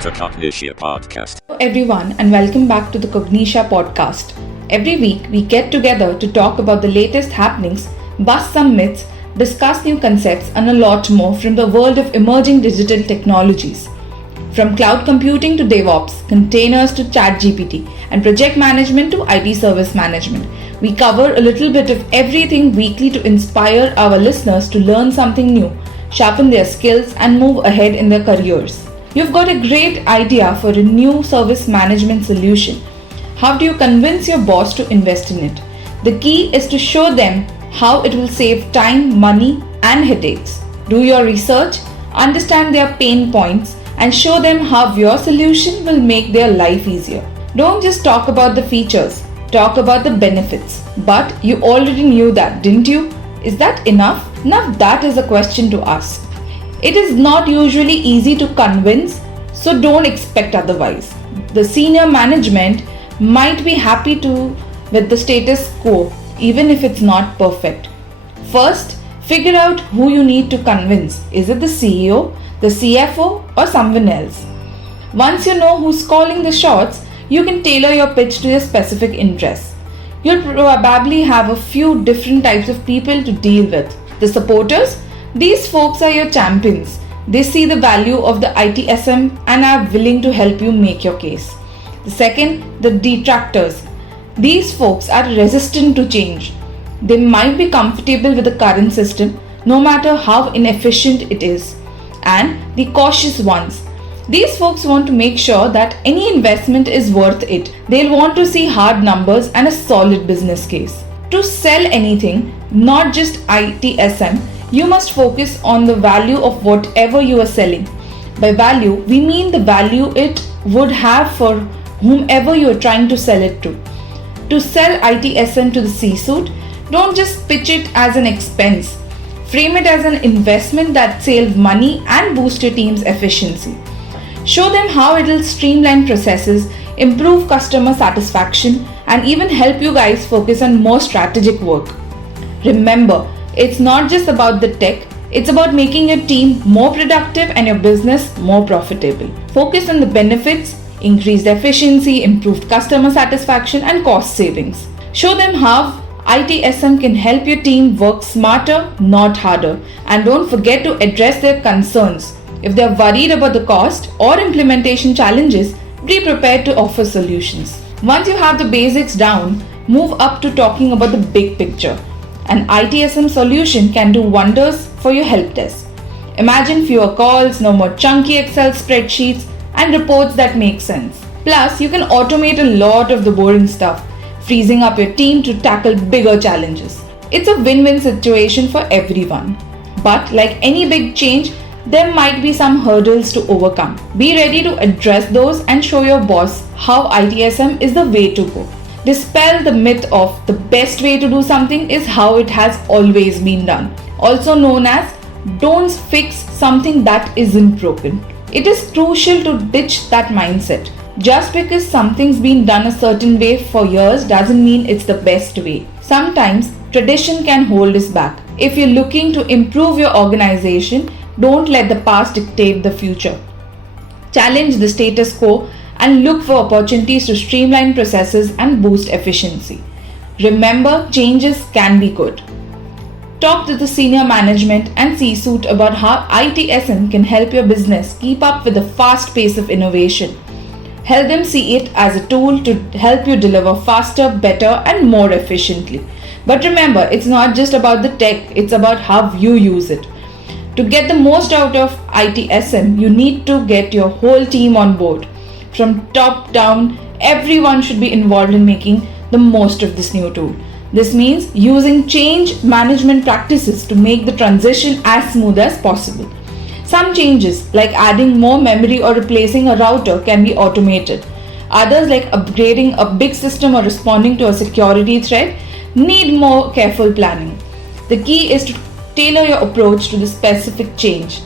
to Cognitia Podcast. Hello everyone and welcome back to the Cognitia Podcast. Every week we get together to talk about the latest happenings, bust some myths, discuss new concepts and a lot more from the world of emerging digital technologies. From cloud computing to DevOps, containers to ChatGPT and project management to IT service management, we cover a little bit of everything weekly to inspire our listeners to learn something new, sharpen their skills and move ahead in their careers. You've got a great idea for a new service management solution. How do you convince your boss to invest in it? The key is to show them how it will save time, money and headaches. Do your research, understand their pain points and show them how your solution will make their life easier. Don't just talk about the features, talk about the benefits. But you already knew that, didn't you? Is that enough? Now that is a question to ask. It is not usually easy to convince, so don't expect otherwise. The senior management might be happy with the status quo, even if it's not perfect. First, figure out who you need to convince. Is it the CEO, the CFO, or someone else? Once you know who's calling the shots, you can tailor your pitch to your specific interests. You'll probably have a few different types of people to deal with. The supporters, these folks are your champions. They see the value of the ITSM and are willing to help you make your case. The second, the detractors. These folks are resistant to change. They might be comfortable with the current system, no matter how inefficient it is. And the cautious ones. These folks want to make sure that any investment is worth it. They'll want to see hard numbers and a solid business case. To sell anything, not just ITSM, you must focus on the value of whatever you are selling. By value, we mean the value it would have for whomever you are trying to sell it to. To sell ITSM to the C-suite, don't just pitch it as an expense. Frame it as an investment that saves money and boosts your team's efficiency. Show them how it will streamline processes, improve customer satisfaction, and even help you guys focus on more strategic work. Remember, it's not just about the tech, it's about making your team more productive and your business more profitable. Focus on the benefits, increased efficiency, improved customer satisfaction, and cost savings. Show them how ITSM can help your team work smarter, not harder. And don't forget to address their concerns. If they are worried about the cost or implementation challenges, be prepared to offer solutions. Once you have the basics down, move up to talking about the big picture. An ITSM solution can do wonders for your help desk. Imagine fewer calls, no more chunky Excel spreadsheets, and reports that make sense. Plus, you can automate a lot of the boring stuff, freezing up your team to tackle bigger challenges. It's a win-win situation for everyone. But like any big change, there might be some hurdles to overcome. Be ready to address those and show your boss how ITSM is the way to go. Dispel the myth of the best way to do something is how it has always been done. Also known as don't fix something that isn't broken. It is crucial to ditch that mindset. Just because something's been done a certain way for years doesn't mean it's the best way. Sometimes tradition can hold us back. If you're looking to improve your organization, don't let the past dictate the future. Challenge the status quo and look for opportunities to streamline processes and boost efficiency. Remember, changes can be good. Talk to the senior management and C-suite about how ITSM can help your business keep up with the fast pace of innovation. Help them see it as a tool to help you deliver faster, better, and more efficiently. But remember, it's not just about the tech, it's about how you use it. To get the most out of ITSM, you need to get your whole team on board. From top down, everyone should be involved in making the most of this new tool. This means using change management practices to make the transition as smooth as possible. Some changes, like adding more memory or replacing a router, can be automated. Others, like upgrading a big system or responding to a security threat, need more careful planning. The key is to tailor your approach to the specific change.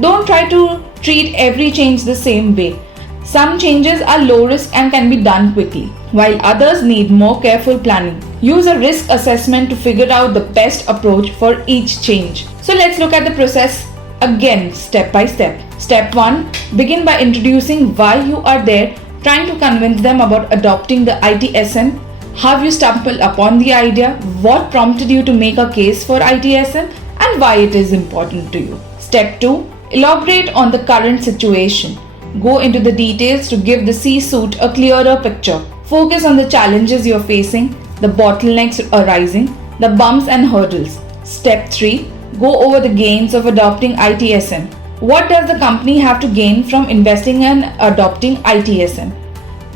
Don't try to treat every change the same way. Some changes are low risk and can be done quickly, while others need more careful planning. Use a risk assessment to figure out the best approach for each change. So let's look at the process again, step by step. Step 1. Begin by introducing why you are there, trying to convince them about adopting the ITSM. How you stumbled upon the idea, what prompted you to make a case for ITSM, and why it is important to you. Step 2. Elaborate on the current situation. Go into the details to give the C-suite a clearer picture. Focus on the challenges you're facing, the bottlenecks arising, the bumps and hurdles. Step 3. Go over the gains of adopting ITSM. What does the company have to gain from investing and adopting ITSM?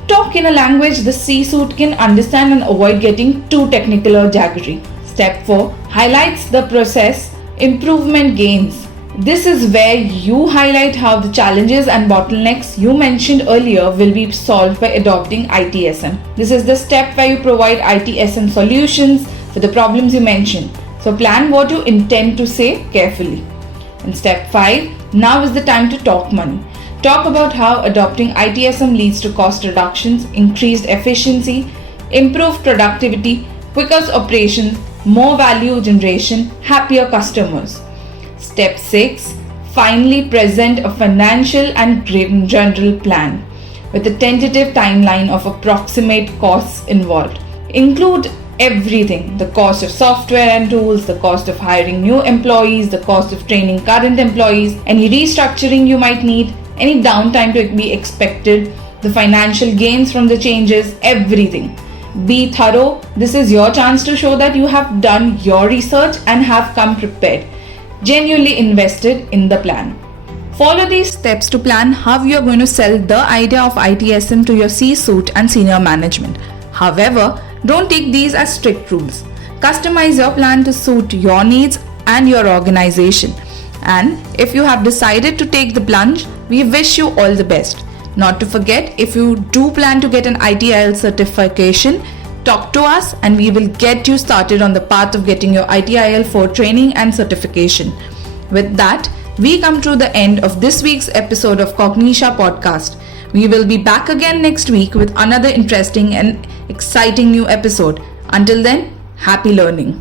Talk in a language the C-suite can understand and avoid getting too technical or jaggery. Step 4. Highlights the process improvement gains. This is where you highlight how the challenges and bottlenecks you mentioned earlier will be solved by adopting ITSM. This is the step where you provide ITSM solutions for the problems you mentioned. So plan what you intend to say carefully. In step 5, now is the time to talk money. Talk about how adopting ITSM leads to cost reductions, increased efficiency, improved productivity, quicker operations, more value generation, happier customers. Step 6. Finally present a financial and general plan with a tentative timeline of approximate costs involved. Include everything: the cost of software and tools, the cost of hiring new employees, the cost of training current employees, any restructuring you might need, any downtime to be expected, the financial gains from the changes, everything. Be thorough. This is your chance to show that you have done your research and have come prepared, genuinely invested in the plan. Follow these steps to plan how you are going to sell the idea of ITSM to your C-suite and senior management. However, don't take these as strict rules. Customize your plan to suit your needs and your organization. And if you have decided to take the plunge, we wish you all the best. Not to forget, if you do plan to get an ITIL certification, talk to us and we will get you started on the path of getting your ITIL 4 training and certification. With that, we come to the end of this week's episode of Cognisha Podcast. We will be back again next week with another interesting and exciting new episode. Until then, happy learning.